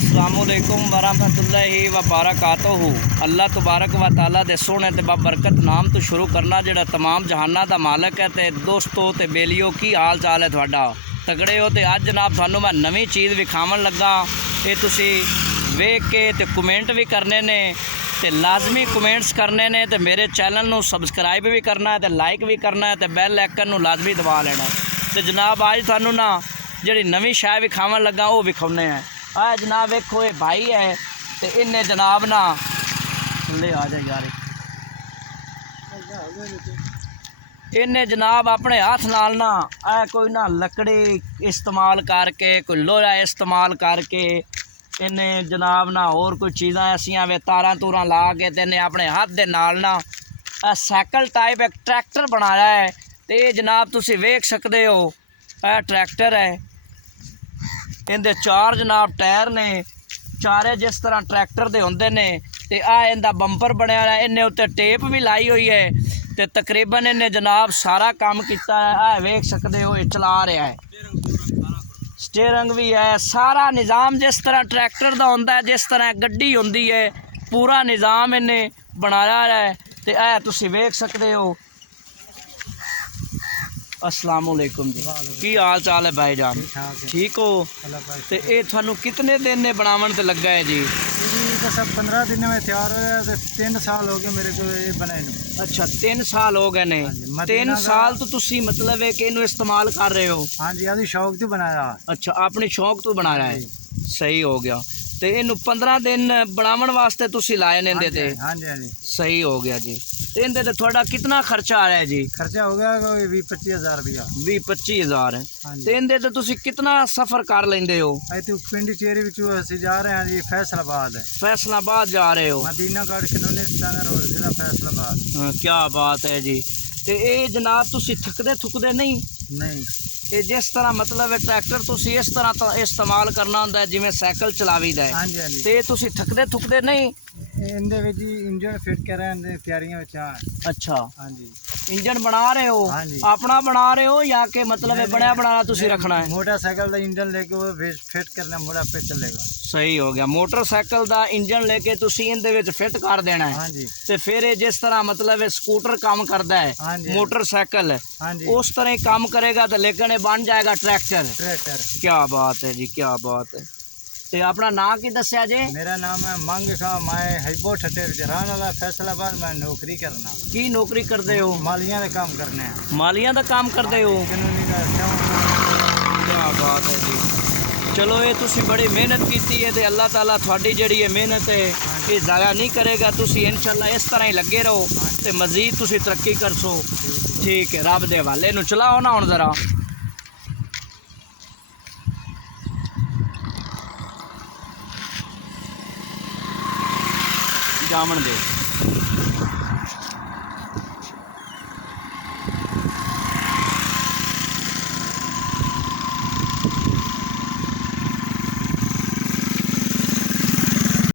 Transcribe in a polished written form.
अस्सलामुअलैकुम वरहमतुल्लाहि वबरकातुहू। अल्लाह तबारक व तआला दे सोहने ते बरकत नाम तो शुरू करना जिहड़ा तमाम जहाना दा मालक है। ते दोस्तों ते बेलियो की हाल चाल है तुहाडा? तगड़े हो? ते अज जनाब थानू मैं नवीं चीज़ विखावन लगा। ये तुसी वेख के ते कमेंट भी करने ने ते लाजमी कमेंट्स करने ने ते मेरे चैनल नू सबसक्राइब भी करना है ते लाइक भी करना है ते बैल आइकन नू लाजमी दबा लेना। ते जनाब अज थानू ना जिहड़ी नवीं शै विखावन लगा वो विखाने हैं। आ जनाब वेखो ये भाई है तो इन्हें जनाब ना ले आ जाए यार, इन्हें जनाब अपने हाथ नाल ना कोई ना लकड़ी इस्तेमाल करके कोई लोहा इस्तेमाल करके इन्हें जनाब ना और कोई चीज़ां ऐसियां वे तारां तूरां ला के ते इन्हें अपने हाथ दे नाल ना साइकिल टाइप एक ट्रैक्टर बनाया है। तो ये जनाब तुसी वेख सकते हो, ट्रैक्टर है, इनके चार जनाब टायर ने, चारे जिस तरह ट्रैक्टर दे होंदे ने। ते इनका बंपर बनया है, इन्हें उत्ते टेप भी लाई हुई है। ते तकरीबन इन्हें जनाब सारा काम किया है, वेख सकते हो ये चला रहा है, स्टीयरिंग भी है, सारा निज़ाम जिस तरह ट्रैक्टर का होंदा है, जिस तरह गड्डी होंदी है, पूरा निज़ाम इन्हें बनाया है। ते तुसी वेख सकते हो। अस्सलामुअलैकुम जी, की हाल चाल है भाई जान? ठीक हो? तो ये थानू कितने दिन ने बनावन ते लगा है जी? तो सब 15 दिन में तैयार हो, 3 साल हो गए मेरे को ये बनाए नू। अच्छा 3 साल हो गए ने। 3 साल तो तुसी मतलब है कि इन्हू इस्तेमाल कर रहे हो? हाँ जी, अभी शौक तो बनाया। अच्छा अपनी शौक तो बना रहा है, सही हो गया। तो इनू 15 दिन बनावन वास्ते तुसी लाए ने इंदे ते? हाँ जी हाँ जी, सही हो गया जी। तो इंदे ते थोड़ा कितना खर्चा आ रहा है जी? खर्चा हो गया कोई 20-25 हज़ार रुपया। 20-25 हज़ार है। हाँ जी। तो इंदे ते तुसी कितना सफ़र कर लेंदे हो? तो पिंडी चेरी विचों असं जा रहे हैं जी फैसलाबाद है। फैसलाबाद जा रहे हो? मदीना गाड़ कानूनी स्टैंडर रोड जिला फैसलाबाद। हाँ, क्या बात है जी। तो ये जनाब तुसी थकदे थुकदे नहीं? नहीं, ये जिस तरह मतलब ट्रैक्टर तुसी इस तरह तो इस्तेमाल करना होंदा है जिवें साइकिल चलावी दा है। हाँ जी हाँ जी। ते थुसी थकदे थुकदे नहीं? इनदे विच जी इंजन फिट कर रहे हैं, तैयारियां विच हैं। अच्छा हाँ जी। इंजन बना रहे हो? हाँ जी। अपना बना रहे हो या के मतलब बनया बनाना तुसी रखना है? मोटरसाइकिल का इंजन लेके वो फिट करना, मोड़ा पे चलेगा। सही हो गया। मोटरसाइकिल का इंजन लेके तुसी इहदे विच फिट कर देना है। हाँ जी। ते फिर ये जिस तरह मतलब स्कूटर काम करता है, हाँ जी। मोटरसाइकिल हाँ जी, उस तरह ही काम करेगा तो लेकिन ये बन जाएगा ट्रैक्टर। ट्रैक्टर। क्या बात है जी, क्या बात है। तो अपना नाम की दस्या जी? मेरा नाम है मंग खा, मैं हजबो ठट्टे रहने वाला फैसलाबाद। मैं नौकरी करना। की नौकरी करते हो? मालियां का काम करने हैं। मालियां का काम करते हो? कानूनी का क्या बात है जी। चलो ये तुसी बड़ी मेहनत की है तो अल्लाह ताला थोड़ी जिहड़ी मेहनत है ये ज़ाया नहीं करेगा। तुसी इंशाल्लाह इस तरह ही लगे रहो तो मज़ीद तुसी तरक्की कर सो। ठीक है, रब दे हवाले नूं चलाओ ना हुण ज़रा जामन दे।